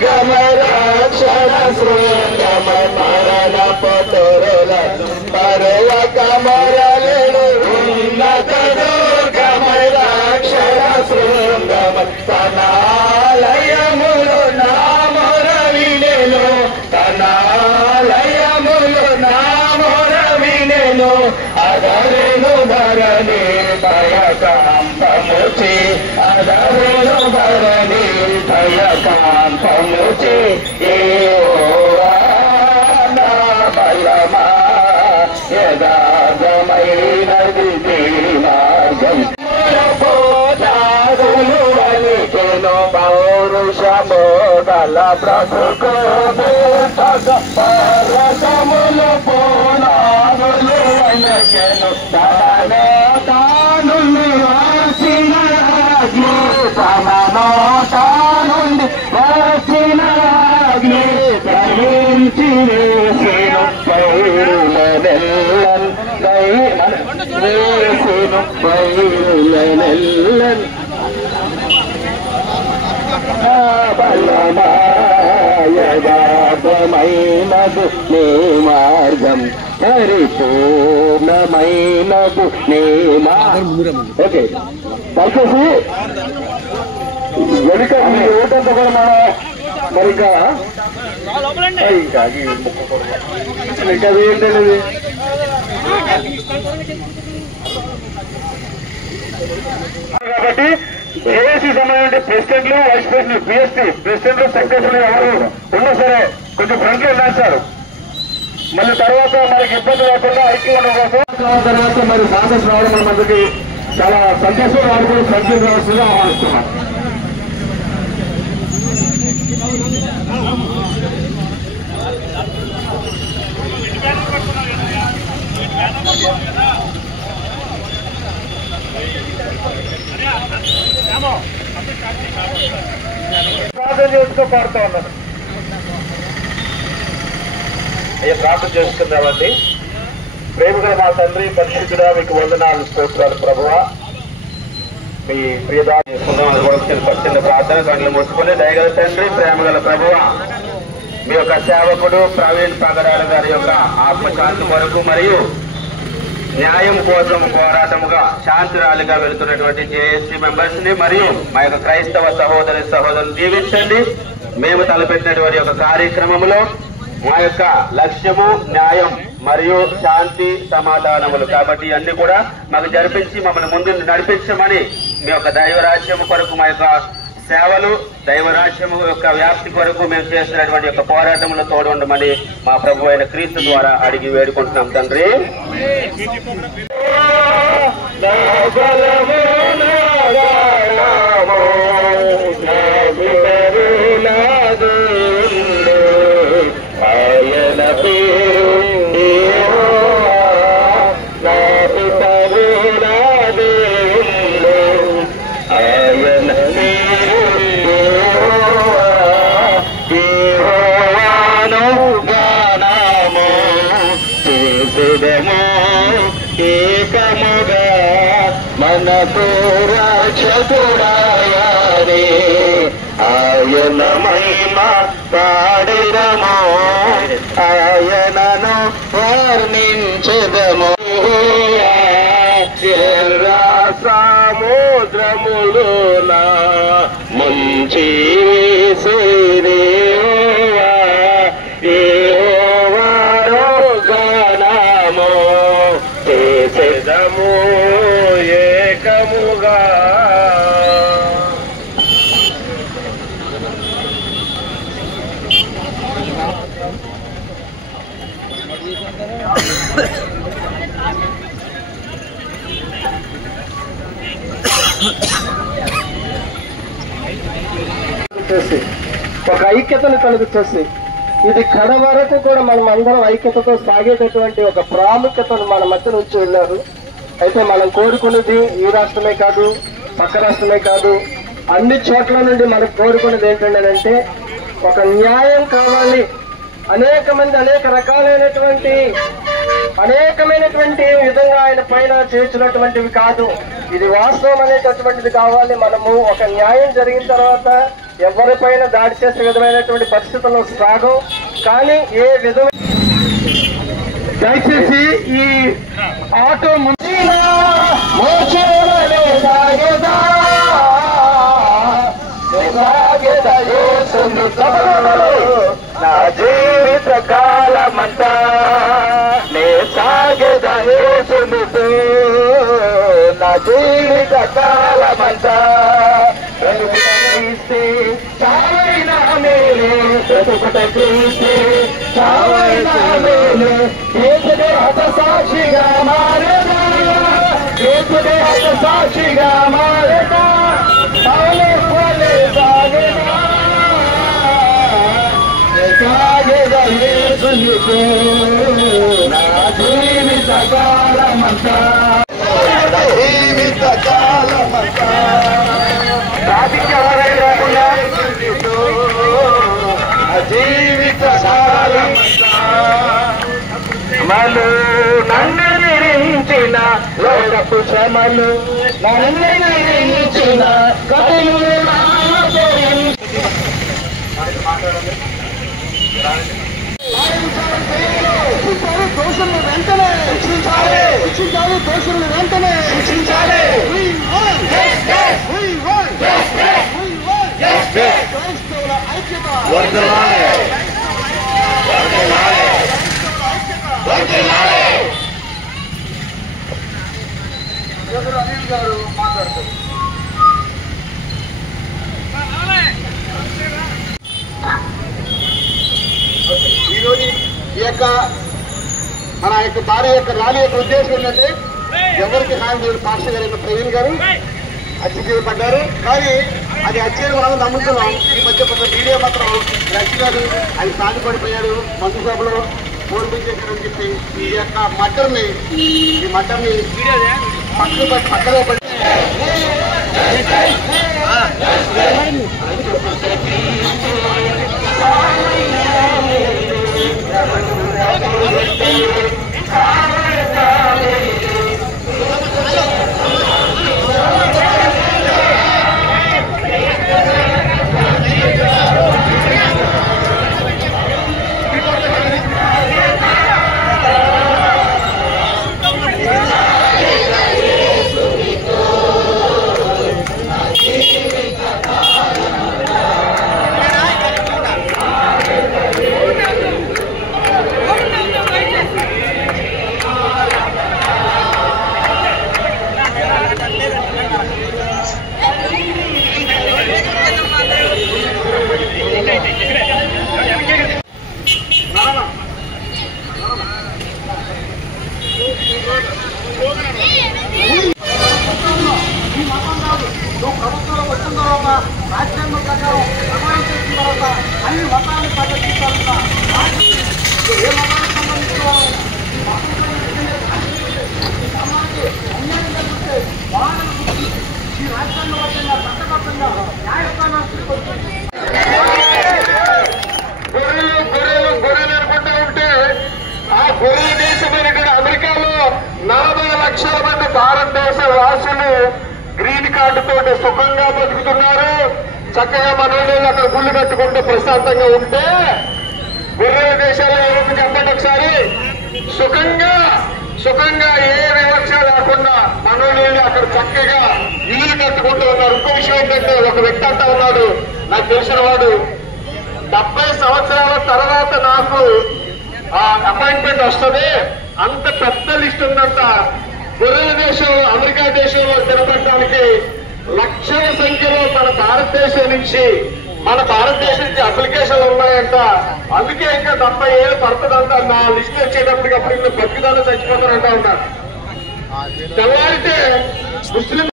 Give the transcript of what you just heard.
దుర్గమయ రక్షణ శృంగమయ మరణ పతరుల పరవక మరలేడు ఉన్నత దుర్గమయ రక్షణ శృంగమయ తనాలయములు నామర వినెను తనాలయములు నామర వినెను అదరెను ధరణి భయకాంతముచి అదరెను ధరణి భయకాంతముచి ఏవోవా నా బలమా యదార్థమైనది మార్గం పోదారులు వలికెను పౌరుషము గల బ్రతుకు పర్వతములు పోనారులు వలికెను తనలో తాను రాసిన అగ్ని తనలో తానుండి రాసిన అగ్ని గ్రహించి వేసేను పౌరులనెల్లన్ వేసేను పౌరులనెల్లన్ బలమాయదామైనదు నీ మార్గం పరిపూర్ణమైనదు నీ ఓకే దయచేసి వెనుక మీ ఓటంతా కూడా మరి ఇంకా ఏంటండి కాబట్టి ఏఏసీ సంబంధించి ప్రెసిడెంట్లు వైస్ ప్రెసిడెంట్ పిఎస్పీ ప్రెసిడెంట్లు సెక్రటరీలు ఎవరు ఉన్నా సరే కొంచెం ఫ్రంట్లో ఉన్నారు సార్. మళ్ళీ తర్వాత మనకి ఇబ్బంది లేకుండా ఐక్యంగా కోసం తర్వాత మరి సాధస్ రావడం మన మనకి చాలా సంతోషం రావడం సంతోషం రావాల్సిందిగా ఆహ్వానిస్తున్నాం. ప్రార్థన చేసుకో పాడుతూ ఉన్నాను. అయ్యా ప్రార్థన చేసుకుందామండి. ప్రేమగా మా తండ్రి పరిశుద్ధుడా మీకు వందనాలు స్తోత్రాలు ప్రభువా. మీ ప్రియదా చేసుకుందాం. అది కూడా చిన్న ప్రార్థన కళ్ళు మూసుకొని దయగల తండ్రి ప్రేమగల ప్రభువా మీ యొక్క సేవకుడు ప్రవీణ్ పగడాల గారి యొక్క ఆత్మశాంతి కొరకు మరియు న్యాయం కోసం పోరాటముగా శాంతిరాలుగా వెళుతున్నటువంటి జేఏసీ మెంబర్స్ ని మరియు మా యొక్క క్రైస్తవ సహోదరులు దీవించండి. మేము తలపెట్టినటువంటి యొక్క కార్యక్రమంలో మా యొక్క లక్ష్యము న్యాయం మరియు శాంతి సమాధానములు కాబట్టి అన్ని కూడా మాకు జరిపించి మమ్మల్ని ముందు నడిపించమని మీ యొక్క దైవరాజ్యము కొరకు మా యొక్క సేవలు దైవరాజ్యము యొక్క వ్యాప్తి కొరకు మేము చేసినటువంటి యొక్క పోరాటంలో తోడు ఉండమని మా ప్రభు అయిన క్రీస్తు ద్వారా అడిగి వేడుకుంటున్నాం తండ్రి. ఆయన పేరు ఏకముగా మనకు రక్షకుడాయారే ఆయన మహిమ పాడిదము ఆయనను వర్ణించెదము. సముద్రములోనా ముంచి ఏకముగా చేసి ఒక ఐక్యతను కలుగు చేసి ఇది కడ వరకు కూడా మనం అందరం ఐక్యతతో సాగేటటువంటి ఒక ప్రాముఖ్యతను మన మధ్య నుంచి వెళ్ళారు. అయితే మనం కోరుకున్నది ఈ రాష్ట్రమే కాదు పక్క రాష్ట్రమే కాదు అన్ని చోట్ల నుండి మనకు కోరుకున్నది ఏంటంటే ఒక న్యాయం కావాలి. అనేక మంది అనేక రకాలైనటువంటి విధంగా ఆయన పైన చేర్చినటువంటివి కాదు. ఇది వాస్తవం అనేటటువంటిది కావాలి. మనము ఒక న్యాయం జరిగిన తర్వాత ఎవరిపైన దాడి చేసే విధమైనటువంటి పరిస్థితుల్లో సాగం. కానీ ఏ విధమైన దయచేసి ఈ ఆటో నా జీవిత కాలమంతా నే సాగేదయేసునితో, నా జీవిత కాలమంతా క్రీస్తే చావైనా మేలే, బ్రతుకుట క్రీస్తే చావైనా మేలే. యేసుడే హతసాక్షిగా మారేదా, యేసుడే హతసాక్షిగా మారేదా, పౌలే పోలే సాగేదా, సాగేదా యేసునితో, నా జీవిత కాలమంతా, నా జీవిత కాలమంతా రాతికి ఎవరై లేకుండా జీవిత మలు నన్ను నిరించిన లోకపు శ్రమలు, నన్ను నిరించిన కథలు దోషులను వెంటనే శిక్షించాలి, శిక్షించాలి, దోషులను వెంటనే శిక్షించాలి. క్రైస్తవుల ఐక్యత అనిల్ గారు మాట్లాడుతారు. ఈరోజు ఈ యొక్క మన యొక్క భార్య యొక్క ర్యాలీ యొక్క ఉద్దేశం ఏంటంటే ఎవరికి హామీ లేదు. పాస్టర్ గారు ప్రవీణ్ గారు హత్య చేయబడ్డారు, కానీ అది హత్యను మనం నమ్ముతున్నాం. ఈ మధ్య కొంత మీడియా మాత్రం రక్ష గారు అది సాధిపడిపోయాడు, మందు సభలో ఓడిపించేశారని చెప్పి ఈ యొక్క మటర్ని పక్కలో పడి ప్రభుత్వంలో వచ్చిన తర్వాత రాజ్యాంగం ప్రకారం ప్రమాణం చేసిన తర్వాత అన్ని మతాలను ప్రదర్శించాలన్న ఏ మతానికి సంబంధించిన అన్యాయం జరిగితే వాళ్ళని గురించి ఈ రాజ్యాంగబద్ధంగా చట్టబద్ధంగా న్యాయస్థానానికి గొర్రెలు అనుకుంటూ ఉంటే ఆ గొర్రెల దేశమైన అమెరికాలో 40 లక్షల మంది భారతదేశ వాసులు గ్రీన్ కార్డుతో సుఖంగా బతుకుతున్నారు. చక్కగా మనోళ్ళు అక్కడ గుళ్ళు కట్టుకుంటూ ప్రశాంతంగా ఉంటే గొర్రెల దేశాల్లో ఏమైనా చెప్పండి ఒకసారి. సుఖంగా ఏ వివక్ష లేకుండా మనోళ్ళు అక్కడ చక్కగా ఇల్లు కట్టుకుంటూ ఉన్నారు. ఇంకో విషయం ఏంటంటే ఒక వ్యక్తి అంటా ఉన్నాడు, నాకు తెలిసిన వాడు, 70 సంవత్సరాల తర్వాత నాకు అపాయింట్మెంట్ వస్తుంది, అంత పెద్ద లిస్ట్ ఉందంట. గొర్రెల దేశంలో అమెరికా దేశంలో తినబడటానికి లక్షల సంఖ్యలో మన భారతదేశం నుంచి అప్లికేషన్లు ఉన్నాయంట. అందుకే ఇంకా 70 ఏళ్ళు పడుతుందంట. నా లిస్ట్ వచ్చేటప్పటికి అప్పుడు బతుకుదాన్ని చచ్చిపోతారంటా ఉన్నారు. తెల్లారితే ముస్లిం